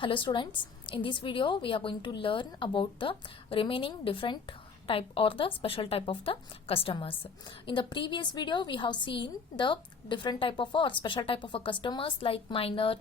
Hello students, in this video we are going to learn about the remaining different type or the special type of the customers. In the previous video we have seen the different type of or special type of a customers like minor,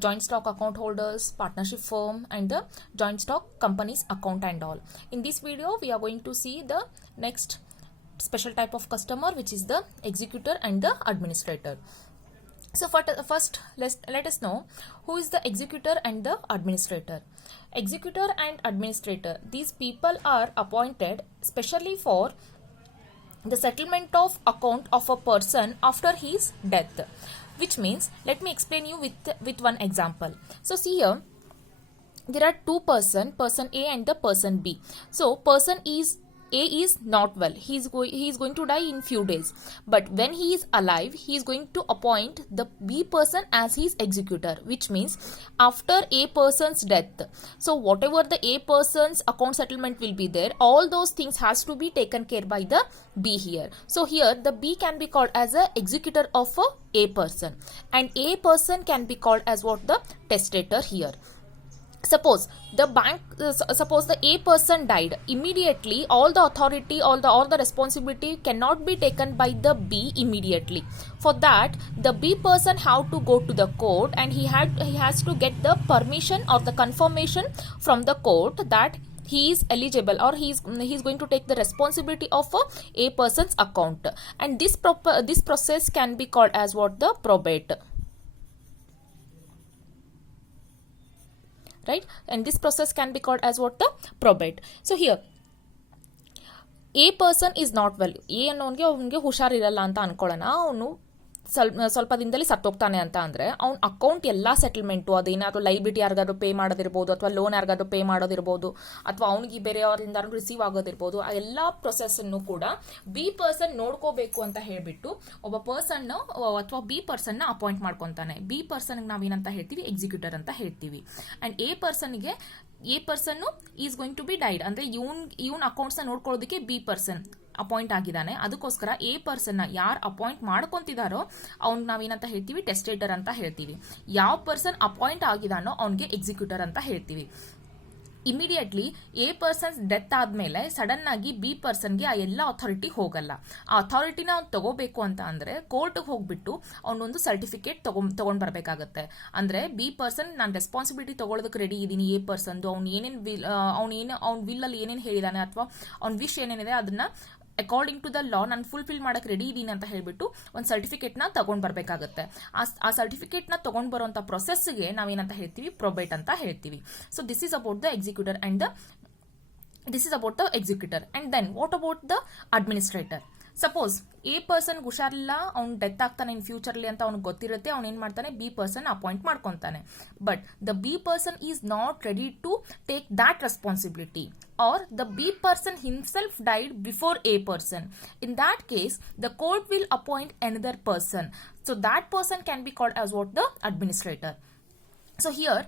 joint stock account holders, partnership firm and the joint stock companies account and all. In this video we are going to see the next special type of customer, which is the executor and the administrator. So first let us know who is the executor and the administrator. Executor and administrator, these people are appointed specially for the settlement of account of a person after his death, which means, let me explain you with one example. So see here, there are two person A and the person B. So person A is not well. He is going to die in few days. But when he is alive, he is going to appoint the B person as his executor, which means after A person's death. So whatever the A person's account settlement will be there, all those things has to be taken care by the B here. So here the B can be called as a executor of a person, and A person can be called as what? The testator here. Suppose the A person died immediately, all the authority, all the responsibility cannot be taken by the B immediately. For that, the B person have to go to the court and he has to get the permission or the confirmation from the court that he is eligible or he is going to take the responsibility of a person's account, and this process can be called as what? The probate. Right, and this process can be called as what? The probate. So here A person is not well. A ಅನ್ನೋನ್ಗೆ ಅವನಿಗೆ ಹುಷಾರಿರಲ್ಲ ಅಂತ ಅನ್ಕೊಳ್ಳೋಣ. ಅವನು ಸ್ವಲ್ಪ ದಿನದಲ್ಲಿ ಸತ್ತೋಗ್ತಾನೆ ಅಂತ ಅಂದರೆ ಅವ್ನ account ಎಲ್ಲ settlement, ಅದೇನಾದ್ರು liability ಯಾರಿಗಾದ್ರು ಪೇ ಮಾಡೋದಿರ್ಬೋದು, ಅಥವಾ ಲೋನ್ ಯಾರಿಗಾದ್ರು ಪೇ ಮಾಡೋದಿರ್ಬೋದು, ಅಥವಾ ಅವನಿಗೆ ಬೇರೆಯವರಿಂದ ರಿಸೀವ್ ಆಗೋದಿರ್ಬೋದು, ಆ ಎಲ್ಲ ಪ್ರೊಸೆಸ್ಸನ್ನು ಕೂಡ ಬಿ ಪರ್ಸನ್ ನೋಡ್ಕೋಬೇಕು ಅಂತ ಹೇಳಿಬಿಟ್ಟು ಒಬ್ಬ ಪರ್ಸನ್ ಅಥವಾ ಬಿ ಪರ್ಸನ್ನ ಅಪಾಯಿಂಟ್ ಮಾಡ್ಕೊತಾನೆ. ಬಿ ಪರ್ಸನ್ಗೆ ನಾವೇನಂತ ಹೇಳ್ತೀವಿ? ಎಕ್ಸಿಕ್ಯೂಟರ್ ಅಂತ ಹೇಳ್ತೀವಿ. And A person is going to be died, ಅಂದ್ರೆ ಇವನ್ ಅಕೌಂಟ್ಸ್ನ ನೋಡ್ಕೊಳ್ಳೋದಕ್ಕೆ ಬಿ ಪರ್ಸನ್ ಅಪಾಯಿಂಟ್ ಆಗಿದ್ದಾನೆ. ಅದಕ್ಕೋಸ್ಕರ ಎ ಪರ್ಸನ್ ಯಾರು ಅಪಾಯಿಂಟ್ ಮಾಡ್ಕೊಂತಿದಾರೋ ಅವ್ನ್ ನಾವೇನಂತ ಹೇಳ್ತೀವಿ? ಟೆಸ್ಟೇಟರ್ ಅಂತ ಹೇಳ್ತೀವಿ. ಯಾವ ಪರ್ಸನ್ ಅಪಾಯಿಂಟ್ ಆಗಿದಾನೋ ಅವ್ನಿಗೆ ಎಕ್ಸಿಕ್ಯೂಟರ್ ಅಂತ ಹೇಳ್ತೀವಿ. ಇಮಿಡಿಯೇಟ್ಲಿ ಎ ಪರ್ಸನ್ಸ್ ಡೆತ್ ಆದ್ಮೇಲೆ ಸಡನ್ ಆಗಿ ಬಿ ಪರ್ಸನ್ಗೆ ಆ ಎಲ್ಲ ಅಥಾರಿಟಿ ಹೋಗಲ್ಲ. ಆ ಅಥಾರಿಟಿನ ಅವ್ನು ತಗೋಬೇಕು ಅಂತ ಅಂದ್ರೆ ಕೋರ್ಟ್ಗೆ ಹೋಗ್ಬಿಟ್ಟು ಅವನೊಂದು ಸರ್ಟಿಫಿಕೇಟ್ ತಗೊಂಡ್ ಬರ್ಬೇಕಾಗತ್ತೆ. ಅಂದ್ರೆ ಬಿ ಪರ್ಸನ್ ನಾನು ರೆಸ್ಪಾನ್ಸಿಬಿಲಿಟಿ ತಗೊಳ್ಳೋದಕ್ಕೆ ರೆಡಿ ಇದ್ದೀನಿ. ಎ ಪರ್ಸನ್ ಅವ್ನ ವಿಲ್ ಅಲ್ಲಿ ಏನೇನು ಹೇಳಿದಾನೆ ಅಥವಾ ಅವ್ನ ವಿಶ್ ಏನೇನಿದೆ ಅದನ್ನ ಅಕಾರ್ಡಿಂಗ್ ಟು ದ ಲಾ ನಾನು ಫುಲ್ಫಿಲ್ ಮಾಡಕ್ ರೆಡಿ ಇದೀನಿ ಅಂತ ಹೇಳ್ಬಿಟ್ಟು ಒಂದು ಸರ್ಟಿಫಿಕೇಟ್ ನ ತಗೊಂಡ್ ಬರ್ಬೇಕಾಗತ್ತೆ. ಆ ಸರ್ಟಿಫಿಕೇಟ್ ನ ತಗೊಂಡ್ ಬರುವಂತ ಪ್ರೊಸೆಸ್ಗೆ ನಾವೇನಂತ ಹೇಳ್ತೀವಿ? ಪ್ರೊಬೇಟ್ ಅಂತ ಹೇಳ್ತೀವಿ. So this is about the executor and then what about the administrator. Suppose a person ಹುಷಾರಿಲ್ಲ, ಅವ್ನು ಡೆತ್ ಆಗ್ತಾನೆ ಇನ್ ಫ್ಯೂಚರ್ಲಿ ಅಂತ ಅವ್ನಿಗೆ ಗೊತ್ತಿರುತ್ತೆ. ಅವ್ನು ಏನ್ ಮಾಡ್ತಾನೆ? ಬಿ ಪರ್ಸನ್ ಅಪಾಯಿಂಟ್ ಮಾಡ್ಕೊಂತಾನೆ. But the B person is not ready to take that responsibility, or the B person himself died before A person. In that case, the court will appoint another person. So that person can be called as what? The administrator. So here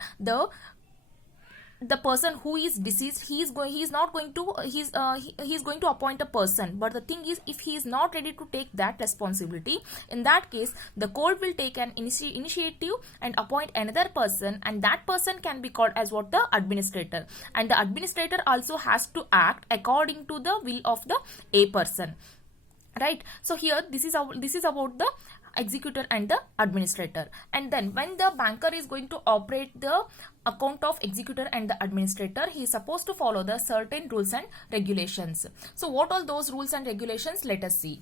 the person who is deceased, he is going to appoint a person, but the thing is, if he is not ready to take that responsibility, in that case the court will take an initiative and appoint another person, and that person can be called as what? The administrator. And the administrator also has to act according to the will of the A person, right? So here this is about the executor and the administrator. And then when the banker is going to operate the account of executor and the administrator, he is supposed to follow the certain rules and regulations. So what all those rules and regulations? Let us see.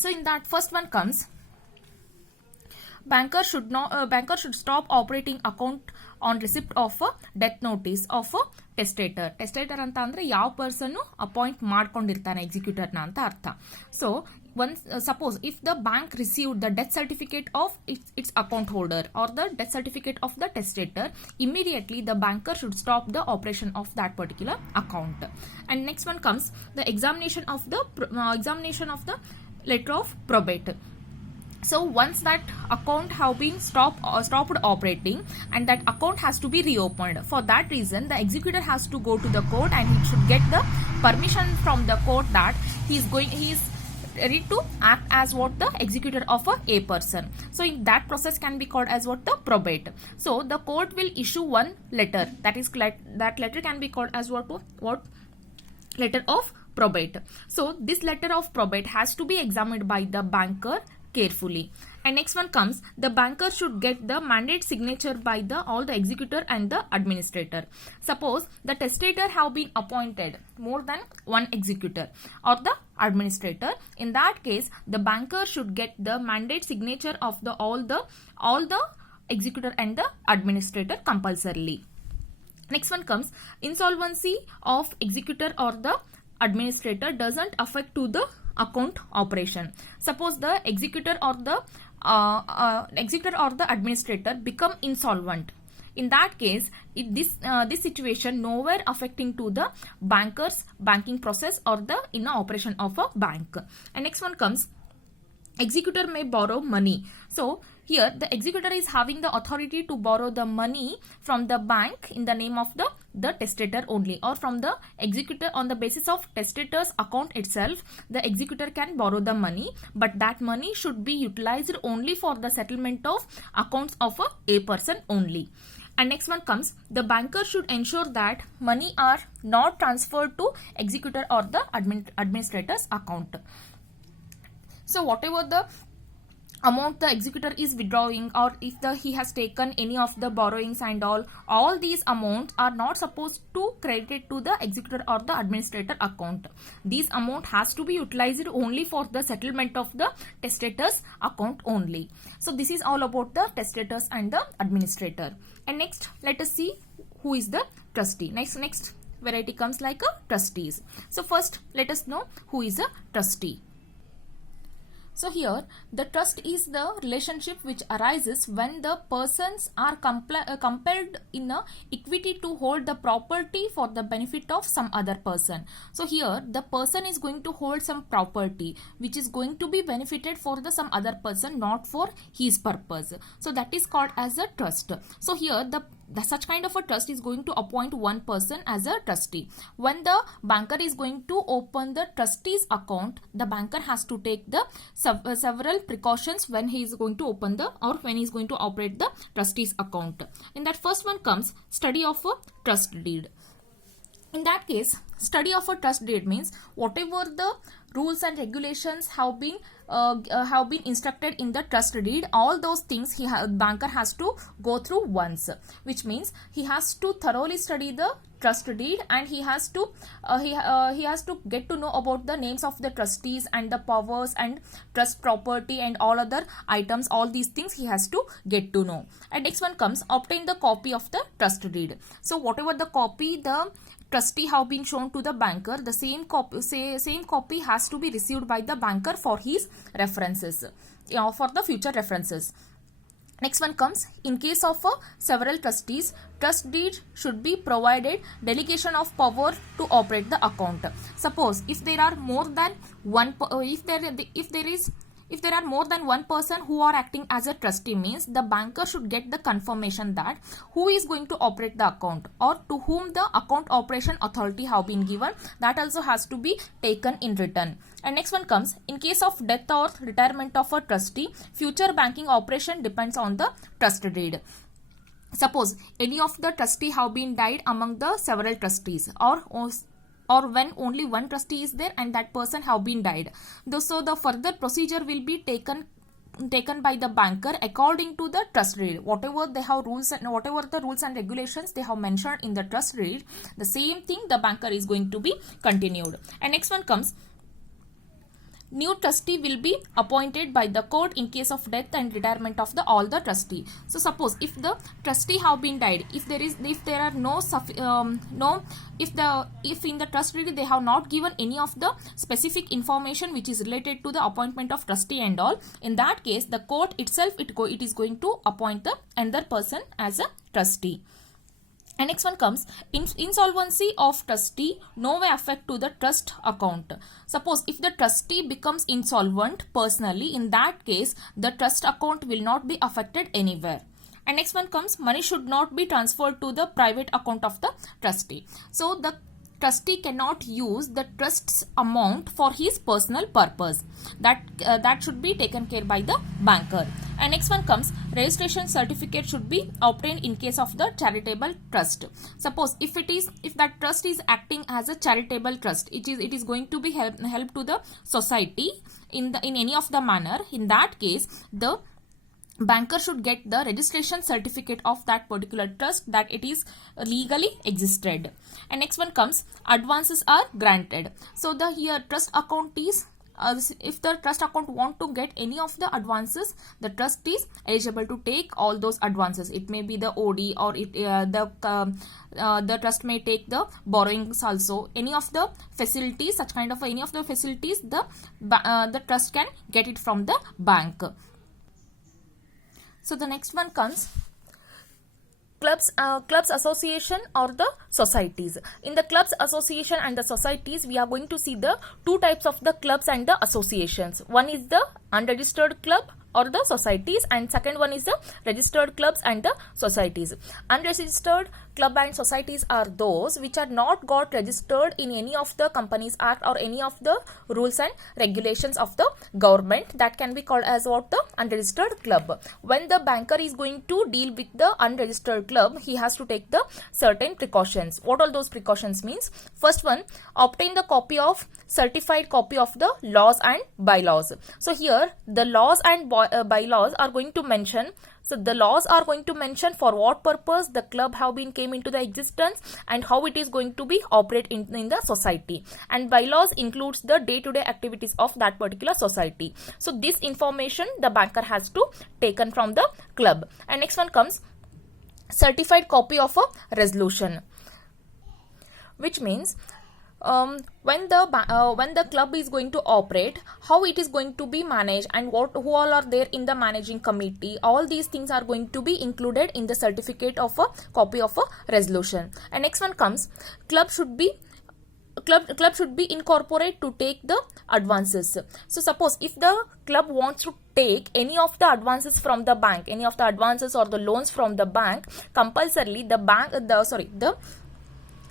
So in that, first one comes, banker should stop operating account on receipt of a death notice of a testator. Testator ಅಂತ ಅಂದ್ರೆ ಯಾವ person appoint ಮಾಡ್ಕೊಂಡಿರ್ತಾನೆ ಎಕ್ಸಿಕ್ಯೂಟರ್ನ ಅಂತ ಅರ್ಥ. So suppose if the bank received the death certificate of its account holder or the death certificate of the testator, immediately the banker should stop the operation of that particular account. And next one comes the examination of the letter of probate. So once that account have been stopped operating, and that account has to be reopened. For that reason, the executor has to go to the court and he should get the permission from the court that he is ready to act as what the executor of a person. So in that process can be called as what the probate. So the court will issue one letter, that is that letter can be called as what letter of probate. So this letter of probate has to be examined by the banker carefully. And next one comes, the banker should get the mandate signature by all the executor and the administrator. Suppose the testator have been appointed more than one executor or the administrator. In that case, the banker should get the mandate signature of all the executor and the administrator compulsorily. Next one comes, insolvency of executor or the administrator doesn't affect to the account operation. Suppose the executor or the administrator become insolvent. In that case, this situation nowhere affecting to the banker's banking process or the inner operation of a bank. And next one comes, executor may borrow money. So here the executor is having the authority to borrow the money from the bank in the name of the testator only, or from the executor on the basis of testator's account itself. The executor can borrow the money, but that money should be utilized only for the settlement of accounts of a person only. And next one comes, the banker should ensure that money are not transferred to executor or the administrator's account. So whatever the amount the executor is withdrawing, or if he has taken any of the borrowings and all these amounts are not supposed to credit to the executor or the administrator account. This amount has to be utilized only for the settlement of the testator's account only. So this is all about the testators and the administrator. And next, let us see who is the trustee. Next variety comes like a trustees. So first, let us know who is a trustee. So here the trust is the relationship which arises when the persons are compelled in a equity to hold the property for the benefit of some other person. So here the person is going to hold some property which is going to be benefited for some other person, not for his purpose. So that is called as a trust. So here such kind of a trust is going to appoint one person as a trustee. When the banker is going to open the trustee's account, the banker has to take the several precautions when he is going to open when he is going to operate the trustee's account. In that, first one comes study of a trust deed. In that case, study of a trust deed means whatever the rules and regulations have been instructed in the trust deed, all those things banker has to go through once, which means he has to thoroughly study the trust deed, and he has to get to know about the names of the trustees and the powers and trust property and all other items. All these things he has to get to know. And next one comes obtain the copy of the trust deed. So whatever the copy the trustee have been shown to the banker, the same copy has to be received by the banker for his references, for the future references. Next one comes, in case of several trustees, trust deed should be provided delegation of power to operate the account. Suppose if there are more than one, if there are more than one person who are acting as a trustee, means the banker should get the confirmation that who is going to operate the account or to whom the account operation authority have been given. That also has to be taken in written. And next one comes, in case of death or retirement of a trustee, future banking operation depends on the trust deed. Suppose any of the trustee have been died among the several trustees, or when only one trustee is there and that person have been died. So the further procedure will be taken by the banker according to the trust deed. Whatever they have rules and whatever the rules and regulations they have mentioned in the trust deed, the same thing the banker is going to be continued. And next one comes, new trustee will be appointed by the court in case of death and retirement of all the trustee. So suppose if the trustee have been died, if in the trust deed they have not given any of the specific information which is related to the appointment of trustee and all, in that case the court itself it is going to appoint the another person as a trustee. And next one comes, insolvency of trustee no way affect to the trust account. Suppose if the trustee becomes insolvent personally, in that case the trust account will not be affected anywhere. And next one comes, money should not be transferred to the private account of the trustee. So the trustee cannot use the trust's amount for his personal purpose. That should be taken care by the banker. And next one comes, registration certificate should be obtained in case of the charitable trust. Suppose if that trust is acting as a charitable trust, it is going to be help to the society in any of the manner. In that case, the banker should get the registration certificate of that particular trust that it is legally existed. And next one comes, advances are granted. So the here trust account is if the trust account want to get any of the advances, the trust is eligible to take all those advances. It may be the OD, or the trust may take the borrowings also. Any of the facilities, such kind of any of the facilities, the trust can get it from the bank. So the next one comes, clubs, association or the societies. In the clubs, association and the societies, we are going to see the two types of the clubs and the associations. One is the unregistered club or the societies, and second one is the registered clubs and the societies. Unregistered club and societies are those which are not got registered in any of the Companies Act or any of the rules and regulations of the government. That can be called as what? The unregistered club. When the banker is going to deal with the unregistered club, he has to take the certain precautions. What all those precautions means? First one, obtain the certified copy of the laws and bylaws. So here the laws and bylaws are going to mention. So the laws are going to mention for what purpose the club have been came into the existence and how it is going to be operate in the society. And bylaws includes the day-to-day activities of that particular society. So this information the banker has to taken from the club. And next one comes, certified copy of a resolution, which means when the club is going to operate, how it is going to be managed, and who all are there in the managing committee, all these things are going to be included in the certificate of a copy of a resolution. And next one comes, club should be incorporated to take the advances. So suppose if the club wants to take any of the advances from the bank, any of the advances or the loans from the bank, compulsorily the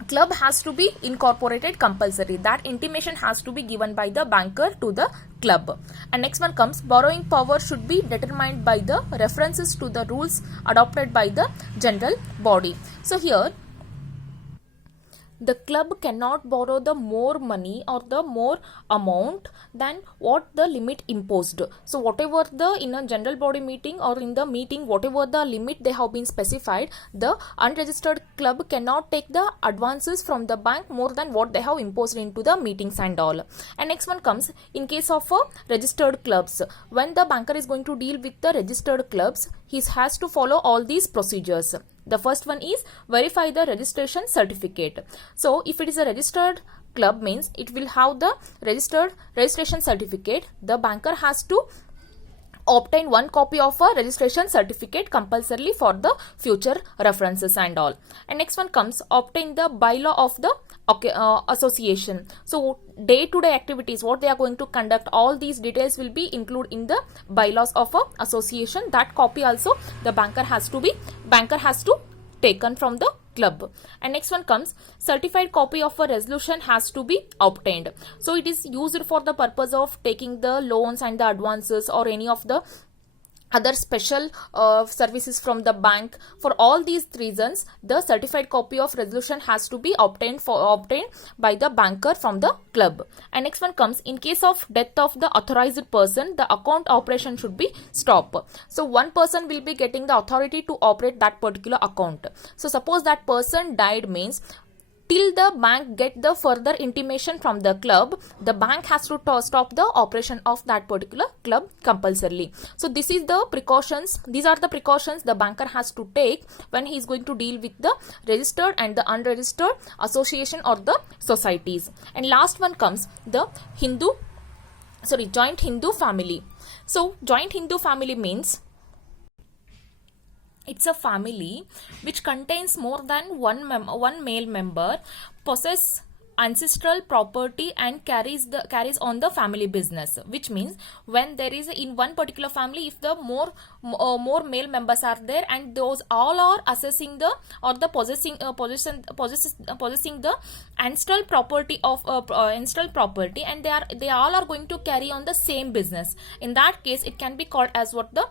club has to be incorporated compulsory. That intimation has to be given by the banker to the club. And next one comes, borrowing power should be determined by the references to the rules adopted by the general body. So here the club cannot borrow the more money or the more amount than what the limit imposed. So whatever in a general body meeting or in the meeting, whatever the limit they have been specified, the unregistered club cannot take the advances from the bank more than what they have imposed into the meetings and all. And next one comes, in case of registered clubs, when the banker is going to deal with the registered clubs, he has to follow all these procedures. The first one is verify the registration certificate. So if it is a registered club, means it will have the registration certificate. The banker has to obtain one copy of a registration certificate compulsorily for the future references and all. And next one comes, obtain the bylaw of the association. So day-to-day activities, what they are going to conduct, all these details will be included in the bylaws of a association. That copy also the banker has to taken from the club. And next one comes, certified copy of a resolution has to be obtained. So it is used for the purpose of taking the loans and the advances or any of the other special services from the bank. For all these reasons, the certified copy of resolution has to be obtained by the banker from the club. And next one comes, in case of death of the authorized person, the account operation should be stopped. So one person will be getting the authority to operate that particular account. So suppose that person died, means till the bank get the further intimation from the club, the bank has to stop the operation of that particular club compulsorily. So these are the precautions the banker has to take when he is going to deal with the registered and the unregistered association or the societies. And last one comes the joint Hindu family. So joint Hindu family means it's a family which contains more than one male member, possess ancestral property and carries on the family business, which means when there is in one particular family, if the more male members are there and those all are assessing the or the possessing the ancestral property of ancestral property, and they all are going to carry on the same business, in that case it can be called as what the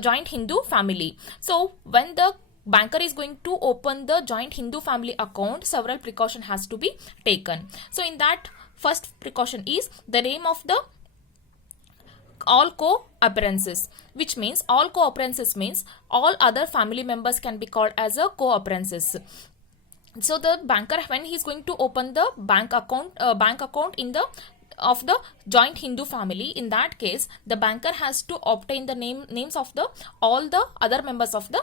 joint Hindu family. So when the banker is going to open the joint Hindu family account, several precaution has to be taken. So in that, first precaution is the name of the all co-occurrences, which means all co-occurrences means all other family members can be called as a co-occurrences. So the banker, when he is going to open the bank account in the of the joint Hindu family, in that case the banker has to obtain the names of the all the other members of the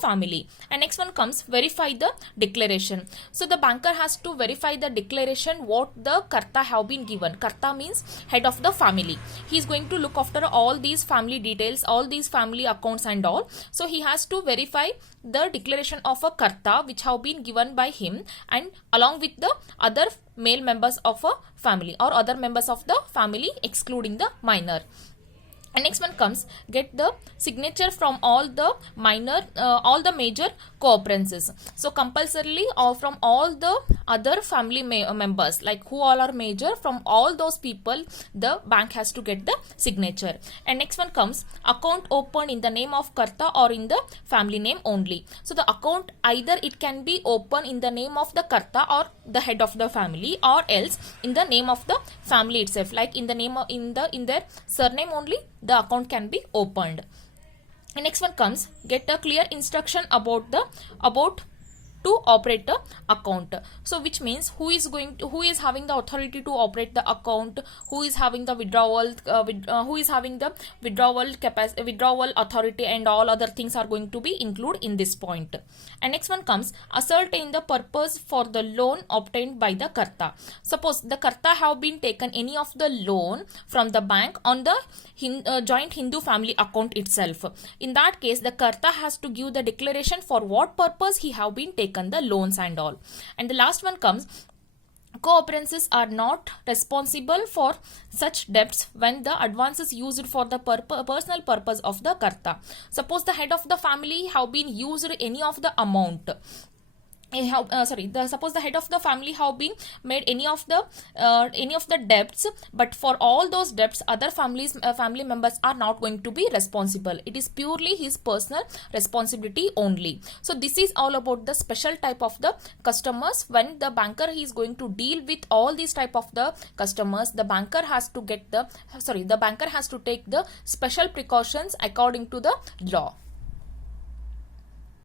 family. And next one comes verify the declaration. So the banker has to verify the declaration what the karta have been given. Karta means head of the family. He is going to look after all these family details, all these family accounts and all. So he has to verify the declaration of a karta which have been given by him, and along with the other male members of a family or other members of the family excluding the minor. And next one comes get the signature from all the major co-occurrences. So compulsorily or from all the other family members, like who all are major, from all those people the bank has to get the signature. And next one comes account opened in the name of karta or in the family name only. So the account either it can be open in the name of the karta or the head of the family, or else in the name of the family itself, like in the name of in their surname only the account can be opened. And next one comes get a clear instruction about to operate the account. So which means who is having the authority to operate the account, who is having the withdrawal withdrawal authority, and all other things are going to be included in this point. And next one comes ascertain the purpose for the loan obtained by the karta. Suppose the karta have been taken any of the loan from the bank on the joint Hindu family account itself. In that case the karta has to give the declaration for what purpose he have been taken the loans and all. And the last one comes co-occurrences are not responsible for such debts when the advances used for the personal purpose of the karta. Suppose the head of the family have been used any of the amount. Suppose the head of the family have been made any of the debts, but for all those debts other family members are not going to be responsible. It is purely his personal responsibility only. So this is all about the special type of the customers. When the banker is going to deal with all these type of the customers, the banker has to take the special precautions according to the law.